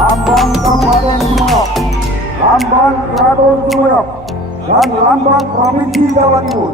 Lambang Kabupaten Sumeneb, Lambang Keraton Sumeneb, dan Lambang Provinsi Jawa Timur.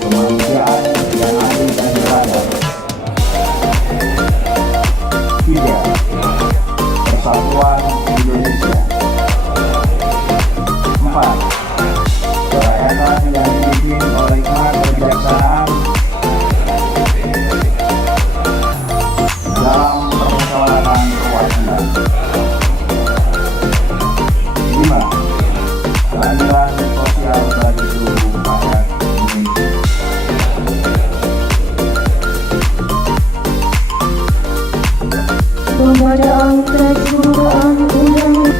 Kemanusiaan yang adil dan beradab. 3. Persatuan Indonesia. 4. Kerakyatan yang dipimpin oleh hikmat kebijaksanaan dalam permusyawaratan kewajiban. 5. Keadilan sosial bagi seluruh rakyat Indonesia. Pembacaan teks perubahan undang-undang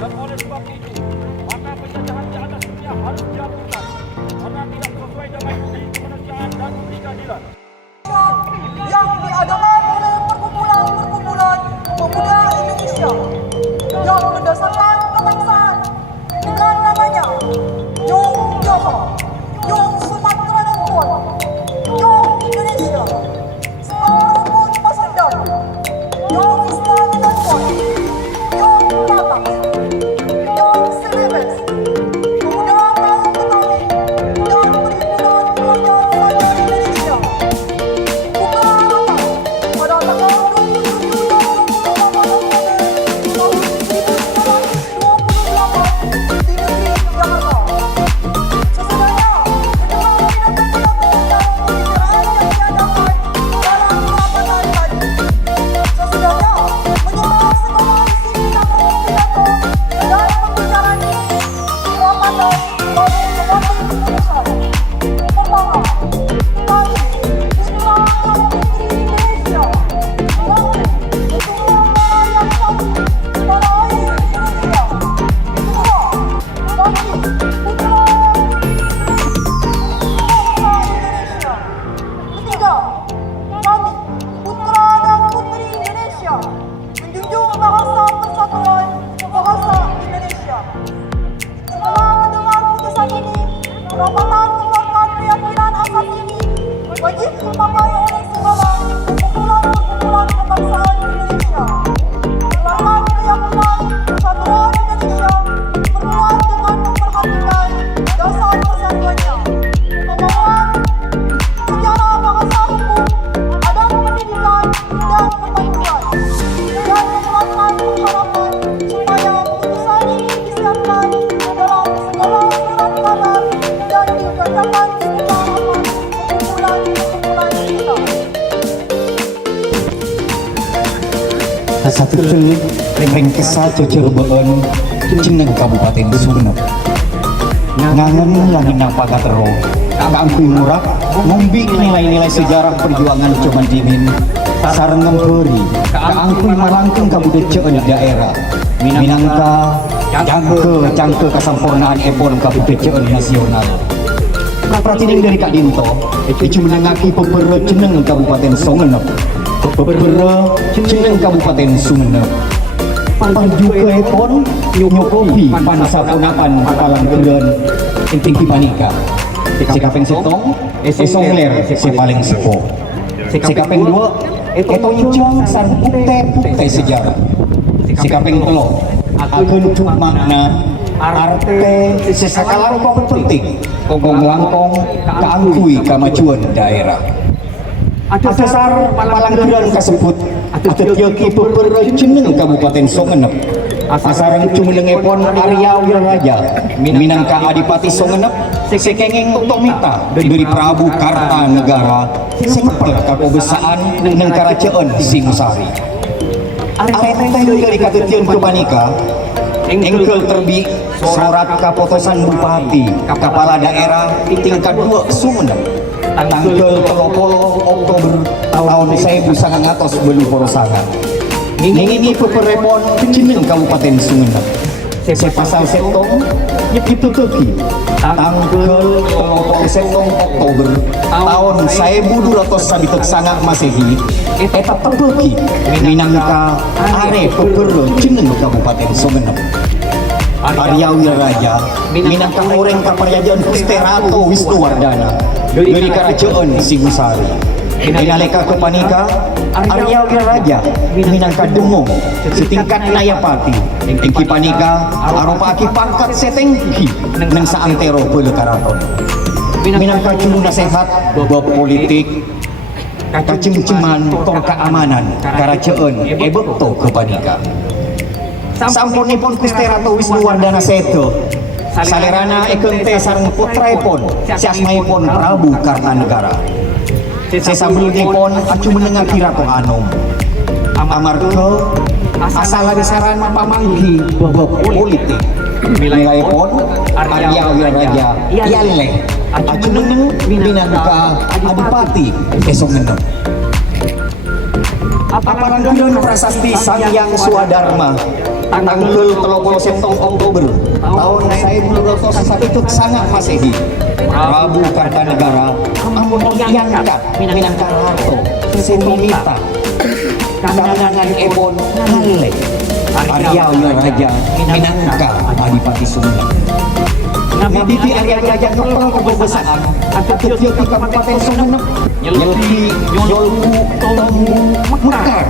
dan oleh sebab itu maka penjajahan di atas dunia harus dihapuskan karena tidak sesuai dengan budi kemanusiaan dan budi keadilan. Yang diadakan oleh perkumpulan pemuda Indonesia yang berdasarkan kebangsaan dengan namanya Yung Jawa, Yung Sumatera dan Pon, Yung Indonesia, Semarang Pasundan, Yung Islam dan Pon, Yung Batak, Yung satu ringkesa Cirebon jeneng Kabupaten Sumenep ngangen lagi napa gatero kangkui murah ngombi nilai-nilai sejarah perjuangan Coban Dimin sareng ngemperi kangkui malangkeun kabudayaan daerah minangka cangke kasampurnaan epon kabudayaan nasional. Pratining dari Kak Dinto itu menengaki pepere jeneng Kabupaten Sumenep pepere jeneng Kabupaten Sumenep juga epon nyokopi pansapunapan palang kedan tinggi panika sikapeng setong esong ler si paling sepo sikapeng dua etonyong sareng putih sejarah sikapeng telo akeun makna arte sesakalan penting kogong langkong kaangkui kemajuan daerah adasar palanggeran kasebut atetiaki pepere jeneng Kabupaten Sumenep asareng cumenengepon Arya Wiraraja minangka Adipati Sumenep sekenging tomita dari Prabu Kartanegara sekepel kakobesaan neng Karajaan Singosari areteh dari katetian kepanika engkel terbi surat kaputusan Bupati Kepala Daerah tingkat 2 Sumenep tanggal 30 Oktober tahun 1929 ini peperepon jeneng Kabupaten Sumenep sepasal setong itu teki tanggal 30 Oktober tahun 1200 Masehi eta teki minangka are pepere jeneng Kabupaten Sumenep Arya Wiraraja minangka orang kaparjajaan Gusti Ratu Wisnuwardana dari Kerajaan Singosari nalika kepanika Arya Wiraraja minangka demong setingkat Nayapati engki panika arupa aki pangkat setengki nang saantero beuleu karaton minangka juru nasehat bab politik kacemceman tong keamanan Kerajaan ebekto kepanika sampunipun Gusti Ratu Wisnuwardana sedo salerana ekeun teh sareng putraipun siasmaipun Prabu Kartanegara sesambulipun acu menengaki Ratu Anom amarga asaladesaran pamanggi bab politik wilayahipun Arya Wiraraja yaleh acu meneng minangka Adipati Sumenep aparangkeun prasasti Sangyang Swadharma tanggal 30 Oktober tahun 1201 Masehi Prabu Kartanegara mengangkat minangka ratu senomita kandangan epon ngaleh Arya Wiraraja minangka Adipati Sumenep ngabiti Arya Wiraraja ngepel kebesaan atetieu di Kabupaten Sumenep nyeleuti nyolku tonggu mekar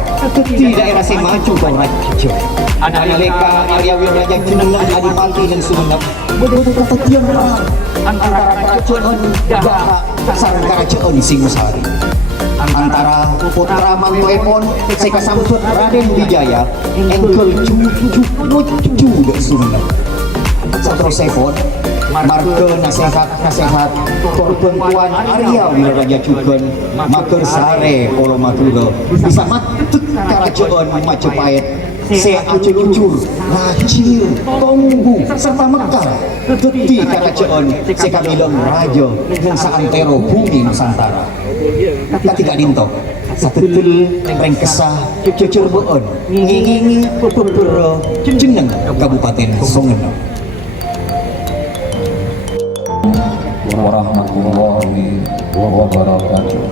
di daerah Semaju Barajo analika Arya Wiraraja jeneng Adipati dan Sumenep bener-bener ketetian antara Kerajaan Daha sareng Kerajaan Singosari antara putra mantuipun sekasambut Raden Wijaya engkel cucu dari Sumenep saterusipun marga nasehat korban tuan Arya Wiraraja Jugan mager sare kala madura bisa matek Kerajaan Majapahit seacu-ucur lacir tonggu serta mekar keteti Kerajaan sekabilang raja dan saantero bumi Nusantara ketika dinto satetel rengkesah Cirebon ngingingi pepere jeneng Kabupaten Sumenep. Warahmatullahi wabarakatuh.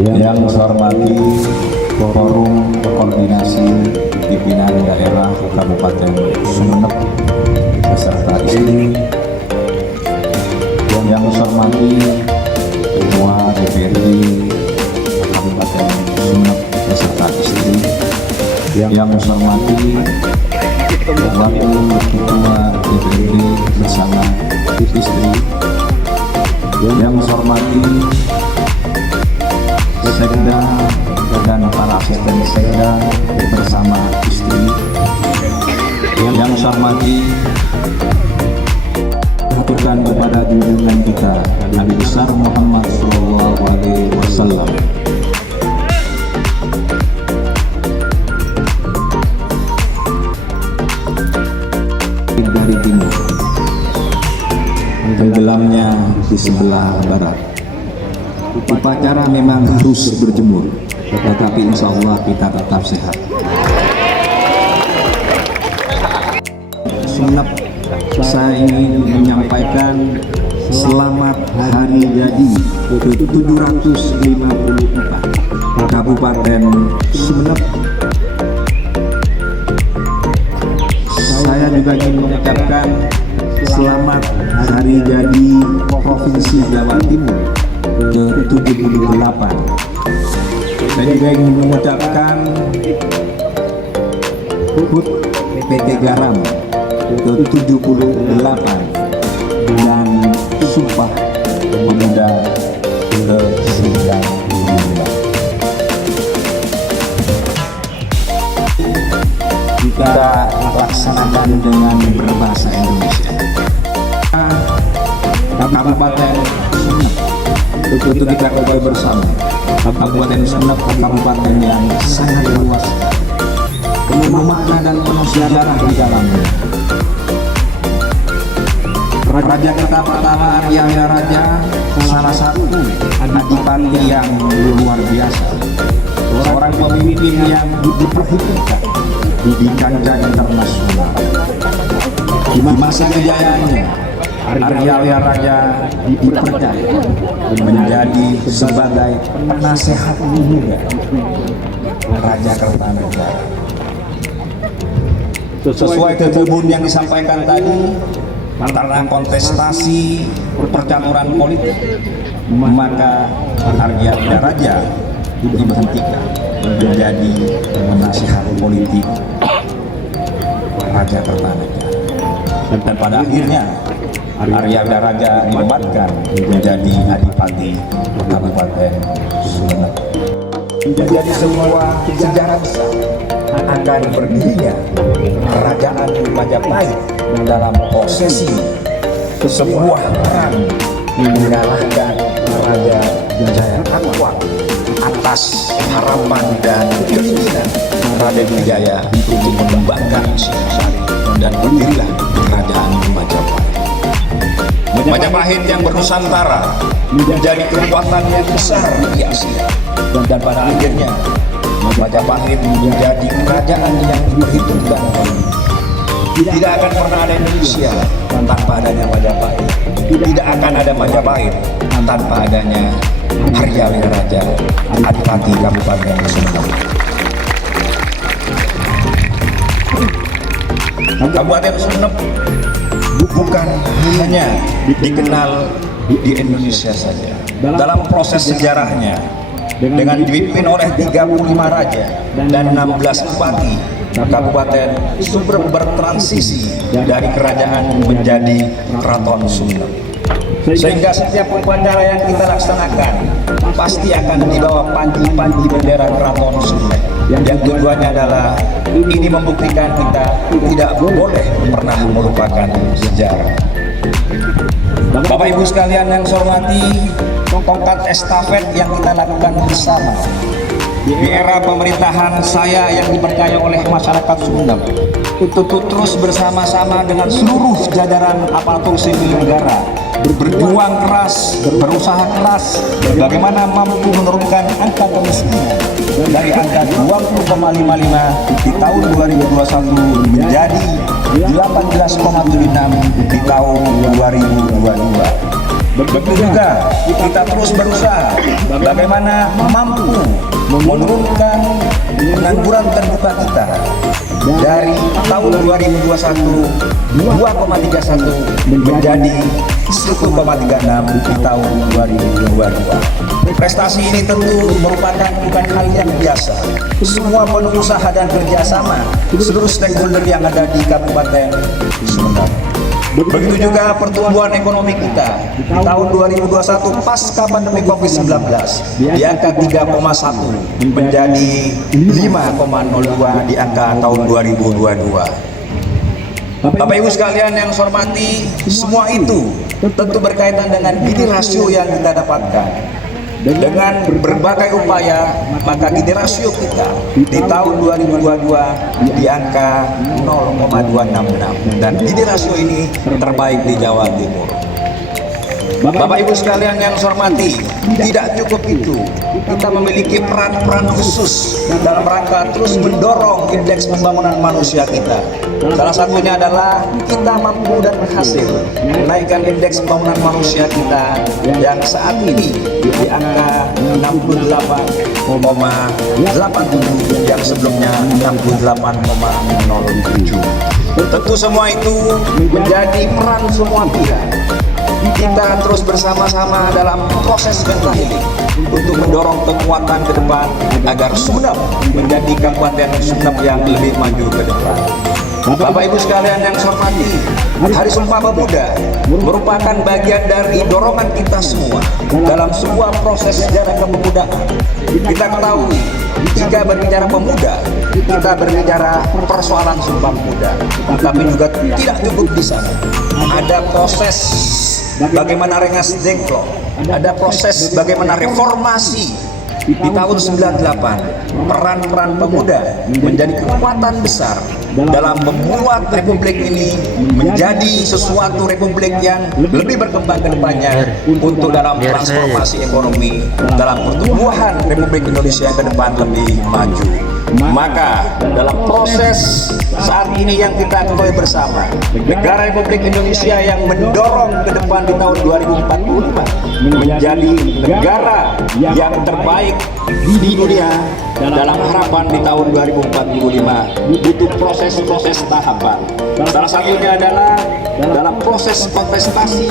Yang saya hormati Forum Koordinasi Pimpinan Daerah Kabupaten Sumenep beserta istri, yang saya hormati Ketua DPRD Kabupaten Sumenep beserta istri, yang saya hormati Wakil Ketua DPRD bersama istri, yang saya hormati Sekda dan para asisten Sekda bersama istri, yang saya hormati aturkan kepada junjungan kita Nabi besar Muhammad SAW. sebelah barat. Upacara memang harus berjemur, tetapi insya Allah kita tetap sehat. Senap, saya ingin menyampaikan selamat hari jadi ke-754 Kabupaten Sumeneb. Saya juga ingin mengucapkan selamat hari jadi Provinsi Jawa Timur ke-78. Saya juga ingin mengucapkan HUT PT Garam ke-78 dan Sumpah Pemuda ke-99. Kita laksanakan dengan berbahasa Indonesia. Kabupaten Sumeneb, untuk kita ketahui bersama, Kabupaten Sumeneb kabupaten yang sangat luas, penuh makna dan penuh sejarah di dalamnya. Raja kita pertama Arya Raja, salah satu adipati yang luar biasa, seorang pemimpin yang diperhitungkan di kancah internasional. Di masa kejayaannya, Arya Raja dipercaya menjadi sebagai penasehat muda Raja Kertanegara. Sesuai tribun yang disampaikan tadi, karena kontestasi percaturan politik, maka Arya Raja diberhentikan menjadi penasehat politik Raja Kertanegara. Dan pada akhirnya Arya Raja dinobatkan menjadi adipati Kabupaten Sumeneb. Menjadi sebuah sejarah besar akan berdirinya Kerajaan Majapahit dalam prosesi sebuah perang mengalahkan Raja Jayapura atas harapan dan keinginan Raden Wijaya untuk mengembangkan Singosari, dan berdirilah Kerajaan Majapahit. Majapahit yang bernusantara menjadi kekuatan yang besar di Asia, dan pada akhirnya Majapahit menjadi kerajaan yang diperhitungkan. Tidak akan pernah ada Indonesia tanpa adanya Majapahit. Tidak akan ada Majapahit tanpa adanya Arya Raja adipati Kabupaten Sumeneb. Kabupaten Sumeneb bukan hanya dikenal di Indonesia saja. Dalam proses sejarahnya, dengan dipimpin oleh 35 raja dan 16 bupati, Kabupaten Sumeneb bertransisi dari kerajaan menjadi Keraton Sumeneb. Sehingga setiap upacara yang kita laksanakan pasti akan dibawa panji-panji bendera Keraton Sumeneb, yang tujuannya adalah ini membuktikan kita tidak boleh pernah melupakan sejarah. Bapak Ibu sekalian yang saya hormati, tongkat estafet yang kita lakukan bersama di era pemerintahan saya yang dipercaya oleh masyarakat Sumeneb untuk terus bersama-sama dengan seluruh jajaran aparatur sipil negara berjuang keras, berusaha keras bagaimana mampu menurunkan angka kemiskinan dari angka 20,55 di tahun 2021 menjadi 18,76 di tahun 2022. Begitu juga kita terus berusaha bagaimana mampu menurunkan pengangguran terbuka kita dari tahun 2021 2,31 menjadi 1,36 di tahun 2022. Prestasi ini tentu merupakan bukan hal yang biasa. Semua penuh usaha dan kerjasama seluruh stakeholder yang ada di Kabupaten Sumeneb. Begitu juga pertumbuhan ekonomi kita di tahun 2021 pasca pandemi COVID-19 di angka 3,1 menjadi 5,02 di angka tahun 2022. Bapak Ibu sekalian yang saya hormati, semua itu tentu berkaitan dengan gini rasio yang kita dapatkan. Dengan berbagai upaya, maka gini rasio kita di tahun 2022 di angka 0,266, dan gini rasio ini terbaik di Jawa Timur. Bapak Ibu sekalian yang saya hormati, tidak cukup itu. Kita memiliki peran-peran khusus dalam rangka terus mendorong indeks pembangunan manusia kita. Salah satunya adalah kita mampu dan berhasil menaikkan indeks pembangunan manusia kita yang saat ini di angka 68,87 yang sebelumnya 68,07. Tentu semua itu menjadi peran semua pihak. Kita terus bersama-sama dalam proses mental healing untuk mendorong kekuatan ke depan agar Sumeneb menjadi kabupaten Sumeneb yang lebih maju ke depan. Bapak Ibu sekalian yang saya hormati, Hari Sumpah Pemuda merupakan bagian dari dorongan kita semua dalam sebuah proses sejarah kepemudaan. Kita ketahui, jika berbicara pemuda, kita berbicara persoalan Sumpah Pemuda, tapi juga tidak cukup di sana. Ada proses bagaimana Rengas Dengklok, ada proses bagaimana reformasi di tahun 98. Peran-peran pemuda menjadi kekuatan besar dalam membuat republik ini menjadi sesuatu republik yang lebih berkembang ke depannya untuk dalam transformasi ekonomi, dalam pertumbuhan Republik Indonesia ke depan lebih maju. Maka dalam proses saat ini yang kita ketahui bersama, negara Republik Indonesia yang mendorong ke depan di tahun 2045 menjadi negara yang terbaik di dunia dalam harapan di tahun 2045 butuh proses-proses tahapan. Salah satunya adalah dalam proses kontestasi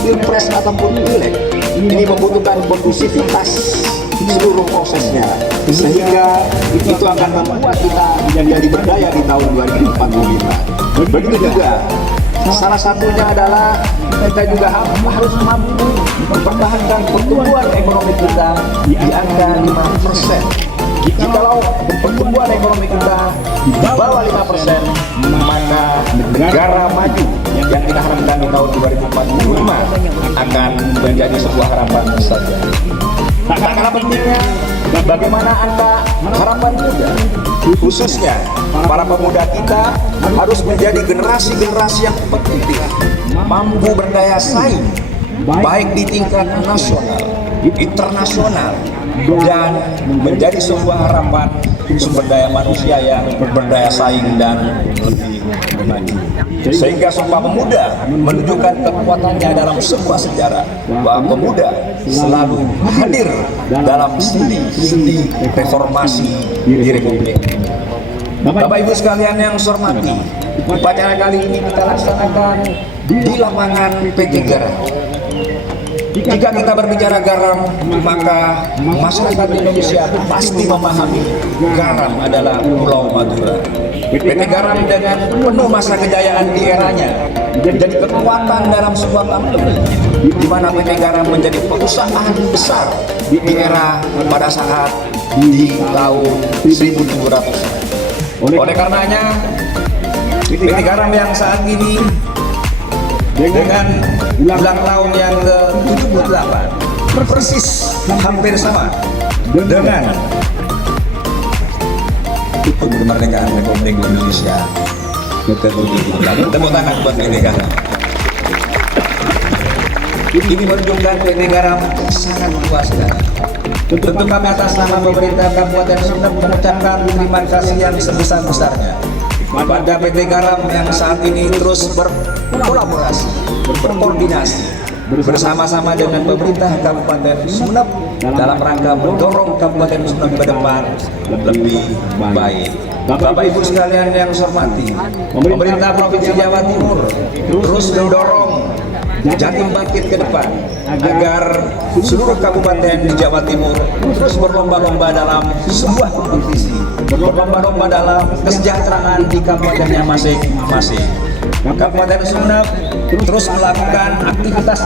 pilpres ataupun pileg. Ini membutuhkan kondusivitas seluruh prosesnya, sehingga itu akan membuat kita menjadi berdaya di tahun 2045. Begitu juga salah satunya adalah kita juga harus mampu mempertahankan pertumbuhan ekonomi kita di angka 5%. Jikalau pertumbuhan ekonomi kita di bawah 5%, maka negara maju yang kita harapkan di tahun 2045 akan menjadi sebuah harapan saja. Tak kalah pentingnya bagaimana angka harapan muda, khususnya para pemuda kita harus menjadi generasi-generasi yang kompetitif, mampu berdaya saing, baik di tingkat nasional, internasional, dan menjadi sebuah harapan sumber daya manusia yang berdaya saing dan lebih maju. Sehingga Sumpah Pemuda menunjukkan kekuatannya dalam sebuah sejarah bahwa pemuda selalu hadir dalam sendi reformasi di Republik ini. Bapak Ibu sekalian yang saya hormati, upacara kali ini kita laksanakan di lapangan PT Garam. Jika kita berbicara garam, maka masyarakat Indonesia pasti memahami garam adalah Pulau Madura. PT Garam dengan penuh masa kejayaan di eranya menjadi kekuatan dalam sebuah company, di mana PT Garam menjadi perusahaan besar di era pada saat di tahun 1700. Oleh karenanya, PT Garam yang saat ini dengan ulang tahun yang ke-78 persis hampir sama dengan kemerdekaan Republik Indonesia ke-78. Tepuk tangan buat PT Garam. Ini menunjukkan PT Garam sangat memuaskan. Tentu kami atas nama pemerintah Kabupaten Sumeneb mengucapkan terima kasih yang sebesar-besarnya kepada PT Garam yang saat ini terus berkolaborasi, berkoordinasi bersama-sama dengan pemerintah Kabupaten Sumeneb dalam rangka mendorong Kabupaten Sumeneb ke depan lebih baik. Bapak Ibu sekalian yang saya hormati, pemerintah Provinsi Jawa Timur terus mendorong Jatim bangkit ke depan agar seluruh kabupaten di Jawa Timur terus berlomba-lomba dalam sebuah kompetisi, berlomba-lomba dalam kesejahteraan di kabupatennya masing-masing. Kabupaten Sumeneb terus melakukan aktivitas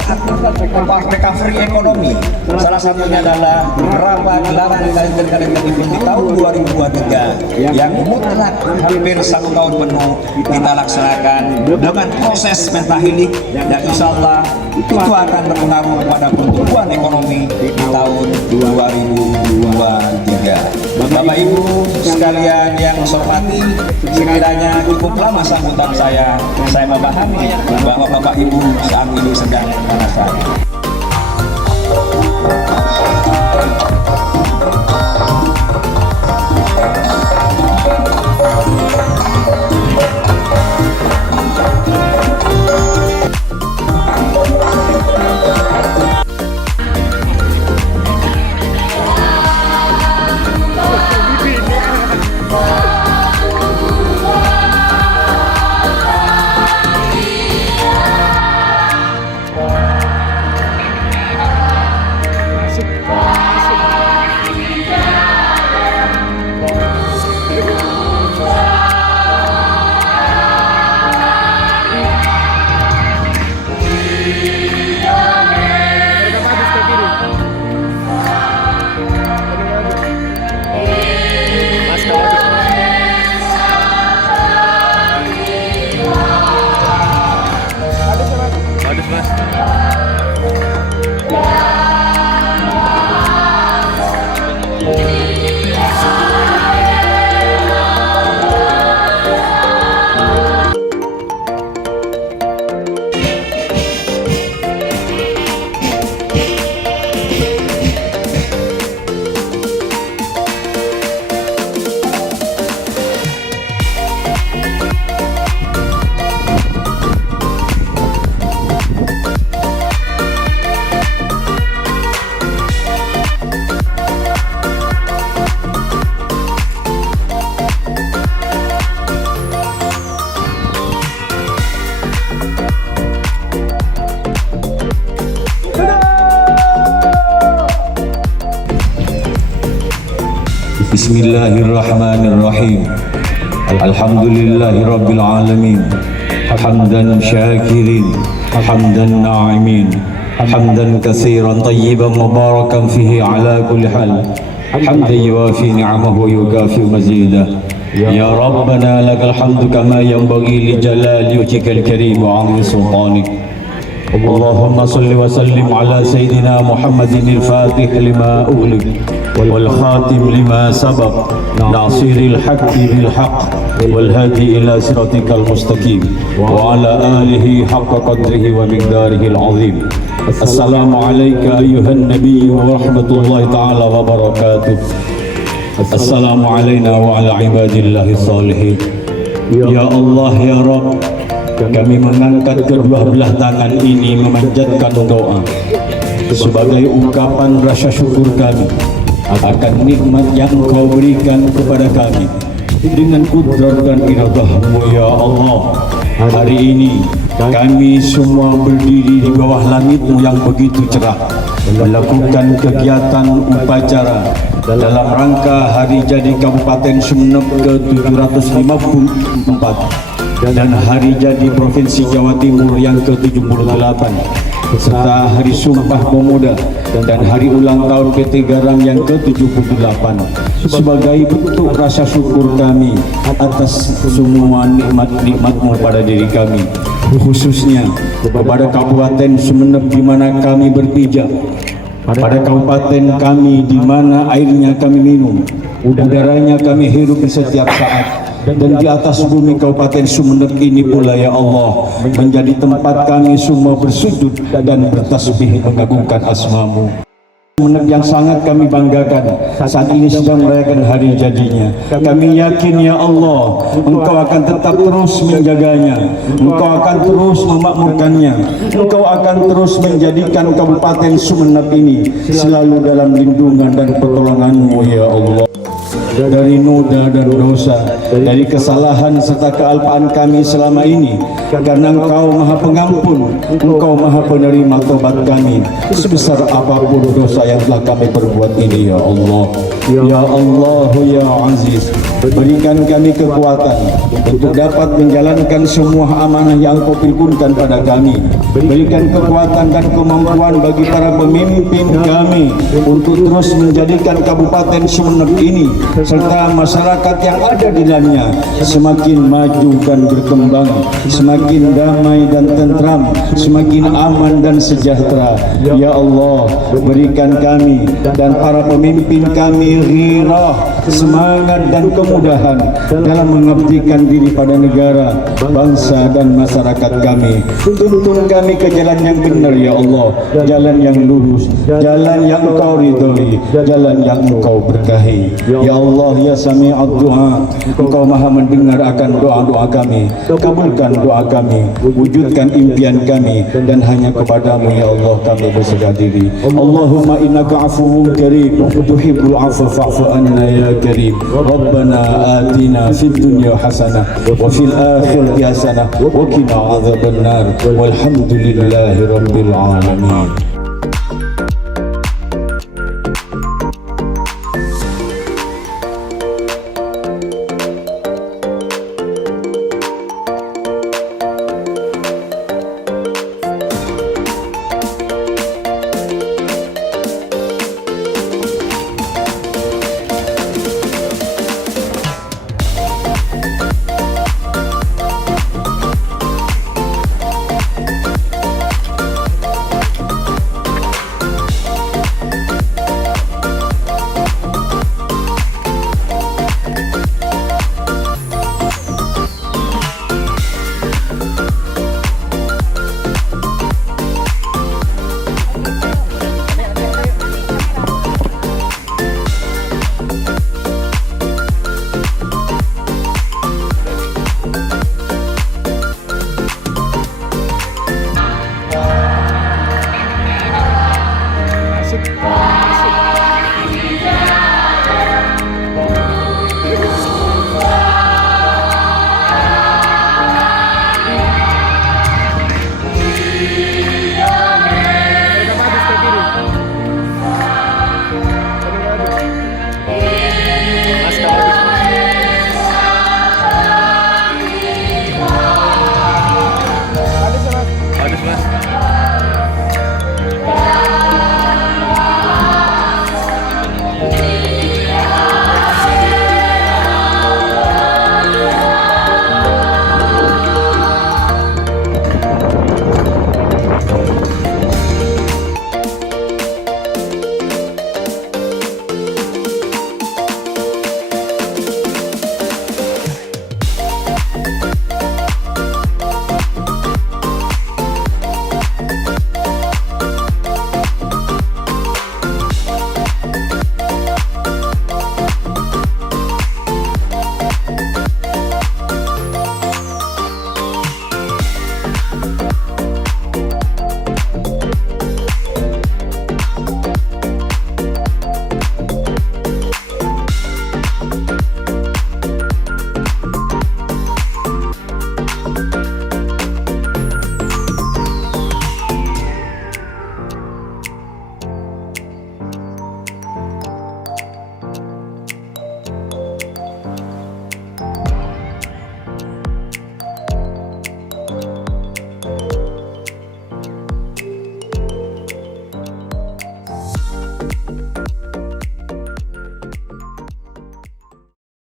recovery ekonomi. Salah satunya adalah beberapa gelaran kalender di tahun 2023 yang mutlak hampir 1 tahun penuh kita laksanakan dengan proses mental healing, dan insya Allah itu akan berpengaruh pada pertumbuhan ekonomi di tahun 2023. Bapak Ibu sekalian yang saya hormati, sekiranya cukup lama sambutan saya memahami bahwa Bapak Ibu saat ini sedang merasa. Bismillahirrahmanirrahim. Alhamdulillahi rabbil alamin. Hamdan syakirin, hamdan na'imin, hamdan katsiran tayyiban mubarakan fihi ala kulli hal. Hamdan yuwafi ni'amahu wa yukafi mazidah. Ya Rabbana lakal hamdu kama yanbaghi li jalali wajhikal karim wa 'azimi sultanik. Allahumma salli wa sallim ala sayyidina Muhammadin al-Fatih lima ughliq wal khatim lima sabaq nasiril haqqi bil haqq wal hadi ila siratikal mustaqim wa ala alihi haqqa qadrihi wa miqdarihi al-'azim. Assalamu alayka ayyuhan nabiy wa rahmatullahi ta'ala wa barakatuh. Assalamu alayna wa ala ibadillahi salihin. Ya Allah ya Rabb, kami mengangkat kedua belah tangan ini memanjatkan doa sebagai ungkapan rasa syukur kami akan nikmat yang Kau berikan kepada kami dengan kudrat dan iradahmu ya Allah. Hari ini kami semua berdiri di bawah langit-Mu yang begitu cerah, melakukan kegiatan upacara dalam rangka hari jadi Kabupaten Sumeneb ke-754 dan hari jadi Provinsi Jawa Timur yang ke-78, serta hari Sumpah Pemuda dan hari ulang tahun PT Garang yang ke-78 sebagai bentuk rasa syukur kami atas semua nikmat-nikmat-Mu pada diri kami, khususnya kepada Kabupaten Sumeneb di mana kami berpijak, pada kabupaten kami di mana airnya kami minum, udaranya kami hirup di setiap saat, dan di atas bumi Kabupaten Sumeneb ini pula ya Allah menjadi tempat kami semua bersujud dan bertasbih mengagungkan asma-Mu. Sumeneb yang sangat kami banggakan saat ini sedang merayakan hari jadinya. Kami yakin ya Allah Engkau akan tetap terus menjaganya, Engkau akan terus memakmurkannya, Engkau akan terus menjadikan Kabupaten Sumeneb ini selalu dalam lindungan dan pertolongan-Mu ya Allah. Dari noda dan dosa, dari kesalahan serta kealpaan kami selama ini, karena Engkau Maha Pengampun, Engkau Maha Penerima taubat kami sebesar apapun dosa yang telah kami perbuat ini ya Allah. Ya Allah ya Aziz, berikan kami kekuatan untuk dapat menjalankan semua amanah yang Kau pilihkan pada kami, Berikan kekuatan dan kemampuan bagi para pemimpin kami untuk terus menjadikan Kabupaten Sumeneb ini serta masyarakat yang ada di dalamnya semakin maju dan berkembang, semakin damai dan tentram, semakin aman dan sejahtera. Ya Allah, berikan kami dan para pemimpin kami ghirah, semangat dan kemudahan dalam mengabdikan diri pada negara, bangsa dan masyarakat kami. Tuntun kami ke jalan yang benar ya Allah, jalan yang lurus, jalan yang Engkau ridhoi, jalan yang Engkau berkahi. Ya Allah ya Sami'ud Du'a, Engkau Maha mendengar akan doa-doa kami. Kabulkan doa kami, wujudkan impian kami, dan hanya kepadamu ya Allah kami berserah diri. Allahumma innaka afuwun karim tuhibbul afwa fa'fu anna ya karim. Rabbana atina fid dunya hasanah wa fil akhirati hasanah wa qina adzabannar. Walhamdulillahi rabbil alamin.